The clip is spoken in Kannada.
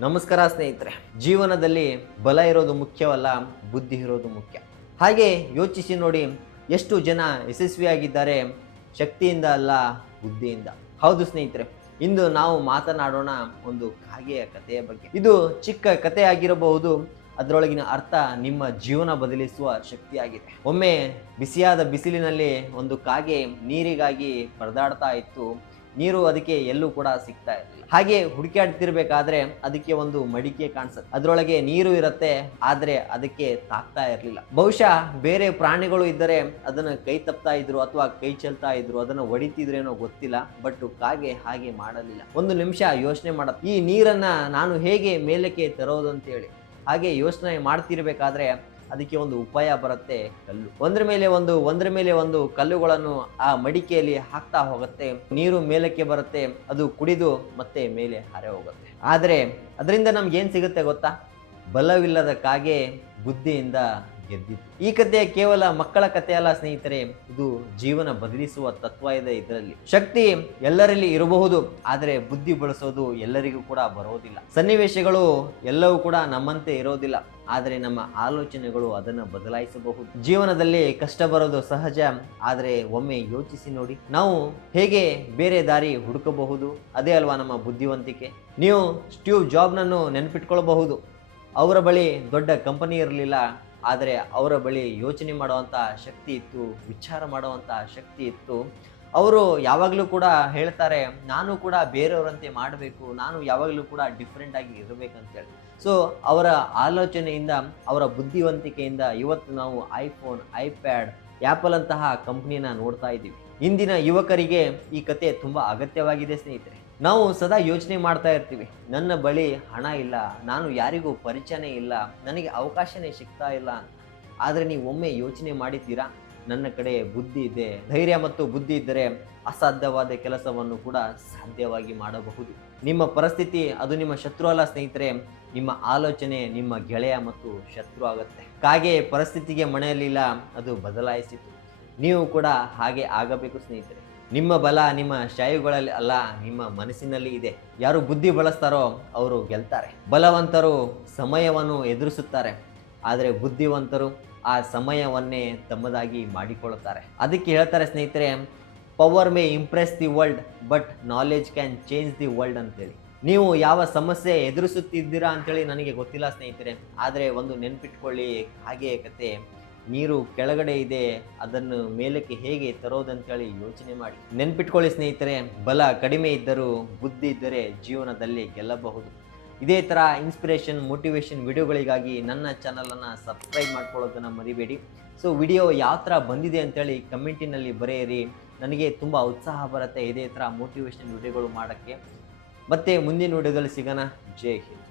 ನಮಸ್ಕಾರ ಸ್ನೇಹಿತರೆ. ಜೀವನದಲ್ಲಿ ಬಲ ಇರೋದು ಮುಖ್ಯವಲ್ಲ, ಬುದ್ಧಿ ಇರೋದು ಮುಖ್ಯ. ಹಾಗೆ ಯೋಚಿಸಿ ನೋಡಿ ಎಷ್ಟು ಜನ ಯಶಸ್ವಿಯಾಗಿದ್ದಾರೆ, ಶಕ್ತಿಯಿಂದ ಅಲ್ಲ, ಬುದ್ಧಿಯಿಂದ. ಹೌದು ಸ್ನೇಹಿತರೆ, ಇಂದು ನಾವು ಮಾತನಾಡೋಣ ಒಂದು ಕಾಗೆಯ ಕಥೆಯ ಬಗ್ಗೆ. ಇದು ಚಿಕ್ಕ ಕಥೆಯಾಗಿರಬಹುದು ಅದರೊಳಗಿನ ಅರ್ಥ ನಿಮ್ಮ ಜೀವನ ಬದಲಿಸುವ ಶಕ್ತಿಯಾಗಿದೆ. ಒಮ್ಮೆ ಬಿಸಿಯಾದ ಬಿಸಿಲಿನಲ್ಲಿ ಒಂದು ಕಾಗೆ ನೀರಿಗಾಗಿ ಪರದಾಡ್ತಾ ಇತ್ತು. ನೀರು ಅದಕ್ಕೆ ಎಲ್ಲೂ ಕೂಡ ಸಿಗ್ತಾ ಇರಲಿಲ್ಲ. ಹಾಗೆ ಹುಡುಕಾಡ್ತಿರ್ಬೇಕಾದ್ರೆ ಅದಕ್ಕೆ ಒಂದು ಮಡಿಕೆ ಕಾಣಿಸುತ್ತೆ. ಅದರೊಳಗೆ ನೀರು ಇರುತ್ತೆ, ಆದ್ರೆ ಅದಕ್ಕೆ ತಾಕ್ತಾ ಇರಲಿಲ್ಲ. ಬಹುಶಃ ಬೇರೆ ಪ್ರಾಣಿಗಳು ಇದ್ದರೆ ಅದನ್ನ ಕೈ ತಪ್ತಾ ಇದ್ರು ಅಥವಾ ಕೈ ಚೆಲ್ತಾ ಇದ್ರು, ಅದನ್ನ ಹೊಡಿತಿದ್ರೇನೋ ಗೊತ್ತಿಲ್ಲ, ಬಟ್ ಕಾಗೆ ಹಾಗೆ ಮಾಡಲಿಲ್ಲ. ಒಂದು ನಿಮಿಷ ಯೋಚನೆ ಮಾಡ ಈ ನೀರನ್ನ ನಾನು ಹೇಗೆ ಮೇಲಕ್ಕೆ ತರೋದು ಅಂತ ಹೇಳಿ ಹಾಗೆ ಯೋಚನೆ ಮಾಡ್ತಿರ್ಬೇಕಾದ್ರೆ ಅದಕ್ಕೆ ಒಂದು ಉಪಾಯ ಬರುತ್ತೆ ಕಲ್ಲು. ಒಂದ್ರ ಮೇಲೆ ಒಂದು, ಒಂದ್ರ ಮೇಲೆ ಒಂದು ಕಲ್ಲುಗಳನ್ನು ಆ ಮಡಿಕೆಯಲ್ಲಿ ಹಾಕ್ತಾ ಹೋಗುತ್ತೆ. ನೀರು ಮೇಲಕ್ಕೆ ಬರುತ್ತೆ, ಅದು ಕುಡಿದು ಮತ್ತೆ ಮೇಲೆ ಹಾರೆ ಹೋಗುತ್ತೆ. ಆದರೆ, ಅದರಿಂದ ನಮ್ಗೆ ಏನು ಸಿಗುತ್ತೆ ಗೊತ್ತಾ? ಬಲವಿಲ್ಲದ ಕಾಗೆ ಬುದ್ಧಿಯಿಂದ ಗೆದ್ದಿತ್ತು ಈ ಕಥೆ ಕೇವಲ ಮಕ್ಕಳ ಕಥೆ ಅಲ್ಲ ಸ್ನೇಹಿತರೆ, ಇದು ಜೀವನ ಬದಲಿಸುವ ತತ್ವ ಇದೆ ಇದರಲ್ಲಿ. ಶಕ್ತಿ ಎಲ್ಲರಲ್ಲಿ ಇರಬಹುದು, ಆದರೆ ಬುದ್ಧಿ ಬಳಸೋದು ಎಲ್ಲರಿಗೂ ಕೂಡ ಬರೋದಿಲ್ಲ. ಸನ್ನಿವೇಶಗಳು ಎಲ್ಲವೂ ಕೂಡ ನಮ್ಮಂತೆ ಇರೋದಿಲ್ಲ, ಆದರೆ ನಮ್ಮ ಆಲೋಚನೆಗಳು ಅದನ್ನು ಬದಲಾಯಿಸಬಹುದು. ಜೀವನದಲ್ಲಿ ಕಷ್ಟ ಬರೋದು ಸಹಜ, ಆದರೆ ಒಮ್ಮೆ ಯೋಚಿಸಿ ನೋಡಿ. ನಾವು ಹೇಗೆ ಬೇರೆ ದಾರಿ ಹುಡುಕಬಹುದು? ಅದೇ ಅಲ್ವಾ ನಮ್ಮ ಬುದ್ಧಿವಂತಿಕೆ? ನೀವು ಸ್ಟೀವ್ ಜಾಬ್ನನ್ನು ನೆನಪಿಟ್ಕೊಳ್ಬಹುದು. ಅವರ ಬಳಿ ದೊಡ್ಡ ಕಂಪನಿ ಇರಲಿಲ್ಲ ಆದರೆ ಅವರ ಬಳಿ ಯೋಚನೆ ಮಾಡುವಂಥ ಶಕ್ತಿ ಇತ್ತು, ವಿಚಾರ ಮಾಡುವಂಥ ಶಕ್ತಿ ಇತ್ತು. ಅವರು ಯಾವಾಗಲೂ ಕೂಡ ಹೇಳ್ತಾರೆ, ನಾನು ಕೂಡ ಬೇರೆಯವರಂತೆ ಮಾಡಬೇಕು, ನಾನು ಯಾವಾಗಲೂ ಕೂಡ ಡಿಫ್ರೆಂಟಾಗಿ ಇರಬೇಕಂತೇಳಿ. ಸೊ ಅವರ ಆಲೋಚನೆಯಿಂದ, ಅವರ ಬುದ್ಧಿವಂತಿಕೆಯಿಂದ ಇವತ್ತು ನಾವು ಐಫೋನ್ ಐಪ್ಯಾಡ್ ಆ್ಯಪಲ್ ಅಂತಹ ಕಂಪ್ನಿನ ನೋಡ್ತಾ ಇದ್ದೀವಿ. ಇಂದಿನ ಯುವಕರಿಗೆ ಈ ಕತೆ ತುಂಬ ಅಗತ್ಯವಾಗಿದೆ ಸ್ನೇಹಿತರೆ. ನಾವು ಸದಾ ಯೋಚನೆ ಮಾಡ್ತಾ ಇರ್ತೀವಿ, ನನ್ನ ಬಳಿ ಹಣ ಇಲ್ಲ, ನಾನು ಯಾರಿಗೂ ಪರಿಚಯನೇ ಇಲ್ಲ, ನನಗೆ ಅವಕಾಶನೇ ಸಿಗ್ತಾ ಇಲ್ಲ ಆದರೆ ನೀವು ಒಮ್ಮೆ ಯೋಚನೆ ಮಾಡಿದ್ದೀರಾ? ನನ್ನ ಕಡೆ ಬುದ್ಧಿ ಇದೆ, ಧೈರ್ಯ ಮತ್ತು ಬುದ್ಧಿ ಇದ್ದರೆ ಅಸಾಧ್ಯವಾದ ಕೆಲಸವನ್ನು ಕೂಡ ಸಾಧ್ಯವಾಗಿ ಮಾಡಬಹುದು. ನಿಮ್ಮ ಪರಿಸ್ಥಿತಿ, ಅದು ನಿಮ್ಮ ಶತ್ರು ಅಲ್ಲ ಸ್ನೇಹಿತರೆ, ನಿಮ್ಮ ಆಲೋಚನೆ ನಿಮ್ಮ ಗೆಳೆಯ ಮತ್ತು ಶತ್ರು ಆಗುತ್ತೆ. ಕಾಗೆ ಪರಿಸ್ಥಿತಿಗೆ ಮನೆಯಲ್ಲಿಲ್ಲ ಅದು ಬದಲಾಯಿಸಿತು. ನೀವು ಕೂಡ ಹಾಗೆ ಆಗಬೇಕು ಸ್ನೇಹಿತರೆ. ನಿಮ್ಮ ಬಲ, ನಿಮ್ಮ ಶಾಯುಗಳಲ್ಲಿ ಅಲ್ಲ, ನಿಮ್ಮ ಮನಸ್ಸಿನಲ್ಲಿ ಇದೆ. ಯಾರು ಬುದ್ಧಿ ಬಳಸ್ತಾರೋ ಅವರು ಗೆಲ್ತಾರೆ. ಬಲವಂತರು ಸಮಯವನ್ನು ಎದುರಿಸುತ್ತಾರೆ. ಆದರೆ ಬುದ್ಧಿವಂತರು ಆ ಸಮಯವನ್ನೇ ತಮ್ಮದಾಗಿ ಮಾಡಿಕೊಳ್ಳುತ್ತಾರೆ. ಅದಕ್ಕೆ ಹೇಳ್ತಾರೆ ಸ್ನೇಹಿತರೆ power may impress the world but knowledge can change the world ಅಂತೇಳಿ. ನೀವು ಯಾವ ಸಮಸ್ಯೆ ಎದುರಿಸುತ್ತಿದ್ದೀರಾ ಅಂತೇಳಿ ನನಗೆ ಗೊತ್ತಿಲ್ಲ ಸ್ನೇಹಿತರೆ. ಆದರೆ ಒಂದು ನೆನ್ಪಿಟ್ಕೊಳ್ಳಿ ಹಾಗೆ ಕತೆ ನೀರು ಕೆಳಗಡೆ ಇದೆ, ಅದನ್ನು ಮೇಲಕ್ಕೆ ಹೇಗೆ ತರೋದಂತೇಳಿ ಯೋಚನೆ ಮಾಡಿ. ನೆನ್ಪಿಟ್ಕೊಳ್ಳಿ ಸ್ನೇಹಿತರೆ, ಬಲ ಕಡಿಮೆ ಇದ್ದರೂ ಬುದ್ಧಿ ಇದ್ದರೆ ಜೀವನದಲ್ಲಿ ಗೆಲ್ಲಬಹುದು. ಇದೇ ಥರ ಇನ್ಸ್ಪಿರೇಷನ್ ಮೋಟಿವೇಶನ್ ವಿಡಿಯೋಗಳಿಗಾಗಿ ನನ್ನ ಚಾನಲನ್ನು ಸಬ್ಸ್ಕ್ರೈಬ್ ಮಾಡ್ಕೊಳ್ಳೋದನ್ನು ಮರಿಬೇಡಿ. ಸೊ ವಿಡಿಯೋ ಯಾವ ಥರ ಬಂದಿದೆ ಅಂತೇಳಿ ಕಮೆಂಟಿನಲ್ಲಿ ಬರೆಯಿರಿ. ನನಗೆ ತುಂಬ ಉತ್ಸಾಹ ಬರುತ್ತೆ ಇದೇ ಥರ ಮೋಟಿವೇಶನ್ ವಿಡಿಯೋಗಳು ಮಾಡೋಕ್ಕೆ. ಮತ್ತೆ ಮುಂದಿನ ವಿಡಿಯೋದಲ್ಲಿ ಸಿಗೋಣ. ಜೈ ಹಿಂದ್.